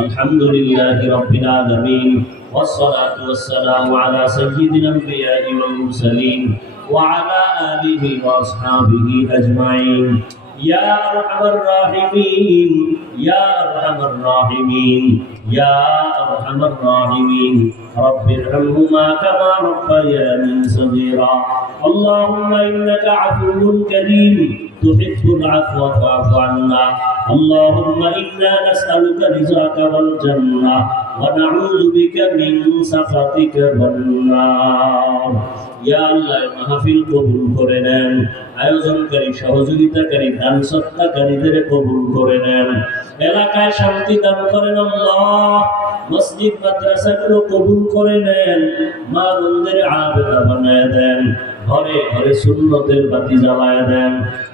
الحمد لله رب العالمين والصلاة والسلام على سيد الأنبياء والمرسلين وعلى آله وأصحابه أجمعين. يا أرحم الراحمين يا أرحم الراحمين يا أرحم الراحمين رب ارحمهما كما ربياني صغيرا. اللهم إنك عفو كريم تحب العفو فاعف عنا. اللهم إنا نسألك رضاك والجنة ونعوذ بك من سخطك والنار. ইয়া আল্লাহ মাহফিল কবুল করে নেন, আয়োজনকারী সহযোগিতাকারী দান সৎকারীদের কবুল করে নেন, এলাকায় শান্তি দান করেন আল্লাহ। মসজিদ মাদ্রাসাগুলো কবুল করে নেন, মা বোনদের আবেদা বানায় দেন, ঘরে ঘরে সুন্নতের বাতি জ্বালায় দেন।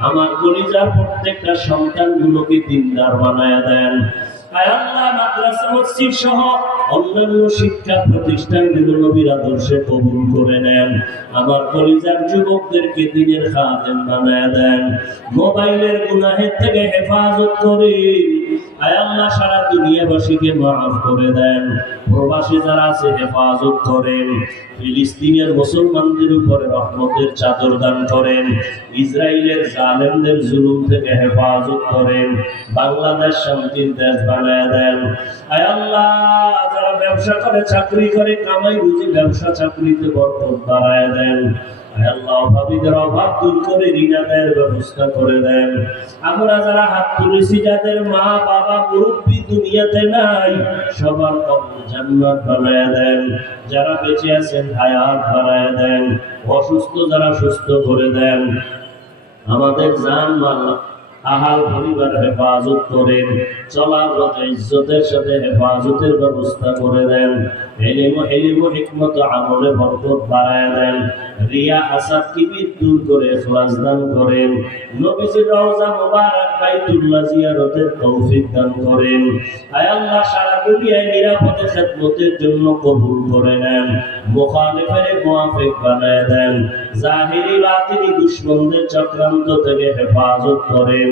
আমার কলিজার প্রত্যেকটা সন্তানগুলোকে দিনদার বানায় দেন। আয় আল্লাহ মাদ্রাসা মসজিদ সহ অন্যান্য শিক্ষা প্রতিষ্ঠানগুলো নবীর আদর্শে কবুল করে নেন। আমার কলিজার যুবকদেরকে দ্বীনের খাদেম বানায় দেন, মোবাইলের গুনাহের থেকে হেফাজত করে। আয় আল্লাহ সারা দুনিয়াবাসীকে মাফ করে দেন, প্রবাসী যারা আছে হেফাজত করেন, ফিলিস্তিনের মুসলমানদের উপরে রহমতের চাদর দান করেন, ইসরায়েলের জালেমদের জুলুম থেকে হেফাজত করেন, বাংলাদেশ শান্তির দেশ বানায় দেন। আয় আল্লাহ যারা ব্যবসা করে চাকরি করে কামাই রুজি ব্যবসা চাকরিতে বরকত বাড়ায় দেন। আয় আল্লাহ অভাবীদের অভাব দূর করে ঋণ আদায়ের ব্যবস্থা করে দেন। আমরা যারা হাত তুলেছি যাদের মা বাবা মুরব্বী দুনিয়াতে নাই সবার কবর জান্নাত বানায় দেন। যারা বেঁচে আছেন হায়াত বাড়ায় দেন, অসুস্থ যারা সুস্থ করে দেন। আমাদের জান মাল আহাল পরিবার হেফাজত করেন, চলার পথে ইজ্জতের সাথে হেফাজতের ব্যবস্থা করে দেন। এলিম হিকমত আমলে বরকত বাড়ায় দেন, রিয়া হাসাদ কিবির দূর করে ইখলাস দান করেন। নবীজির রওজা মুবারক বাইতুল্লাহ জিয়ারতের তৌফিক দান করেন। আয় আল্লাহ সারা দুনিয়ায় নিরাপদে খেদমতের জন্য কবুল করে নেন, মুখালিফের মুআফিক বানায় দেন, জাহিরি বাতিনি দুশমনদের চক্রান্ত থেকে হেফাজত করেন।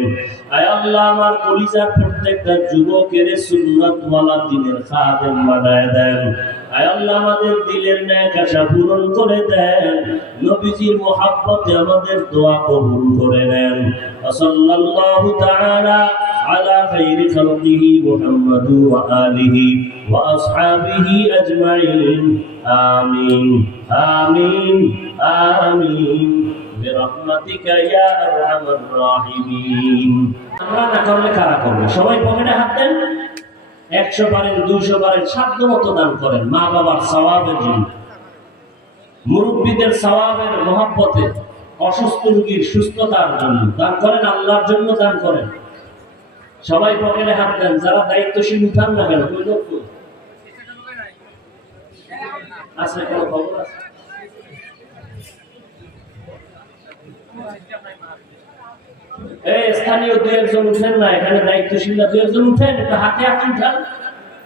আয় আল্লাহ আমার কলিজার প্রত্যেকটা যুবকের সুন্নাতওয়ালা দ্বীনের খাদেম বানায় দেন। আয় আল্লাহ আমাদের দিলের ন্যাক আশা পূরণ করে দেন, নবীজির মুহাব্বতে আমাদের দোয়া কবুল করে নেন। সাল্লাল্লাহু তাআলা আলা খাইরি খালকিহি মুহাম্মাদু ওয়া আলিহি ওয়া আসহাবিহি আজমাইন। আমিন আমিন আমিন বিরহমাতিকা ইয়া আরহামার রাহিমিন। আমরা না করলে কারা করবে? সবাই পকেটে হাত দেন, 100 পারেন 200 পারেন সাধ্য মতো দান করেন। মা বাবার সওয়াবের জন্য, মুরব্বীদের সওয়াবের মহব্বতে, অসুস্থ রোগীর সুস্থতার জন্য দান করেন, আল্লাহর জন্য দান করেন। সবাই পকেটে হাত দেন, যারা দায়িত্বশীল উঠান না কেন? ওই লোক আছে কোনো খবর আছে? স্থানীয় 2-1 উঠেন না, এখানে দায়িত্বশীল 2-1 উঠেন, একটা হাতে হাত উঠান,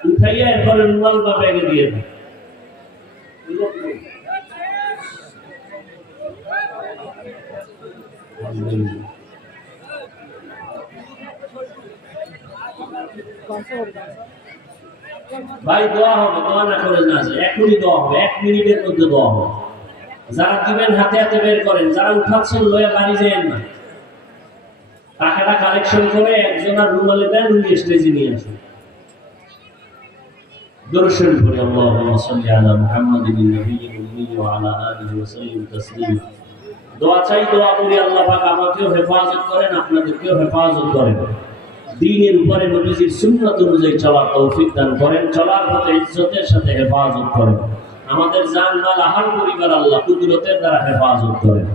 উঠাইয়া এরপরে রুমাল বা ব্যাগে দিয়ে দেন। ভাই দোয়া হবে, দোয়া না করে না, এখনই দোয়া হবে, 1 মিনিটের মধ্যে দোয়া হবে। যারা দিবেন হাতে হাতে বের করেন, যারা উঠাচ্ছেন লয়ে বাড়ি যাবেন না, টাকাটা কালেকশন করে একজনের রুমালে দেন, উনি স্টেজে নিয়ে আসেন। দরুদ শরীফ পড়ি, আল্লাহুম্মা সাল্লি আলা মুহাম্মাদিন নবিয়্যিল উম্মি ওয়া আলা আলিহি ওয়া সাল্লিম তাসলিমা। দোয়া চাই, দোয়া করি আল্লাহ পাক আমাকেও হেফাজত করেন, আপনাদেরকেও হেফাজত করেন, দ্বীনের উপরে নবীজির সুন্নাত অনুযায়ী চলার তৌফিক দান করেন, চলার পথে ইজ্জতের সাথে হেফাজত করেন। আমাদের জান মাল আহাল পরিবার আল্লাহ কুদরতের দ্বারা হেফাজত করেন।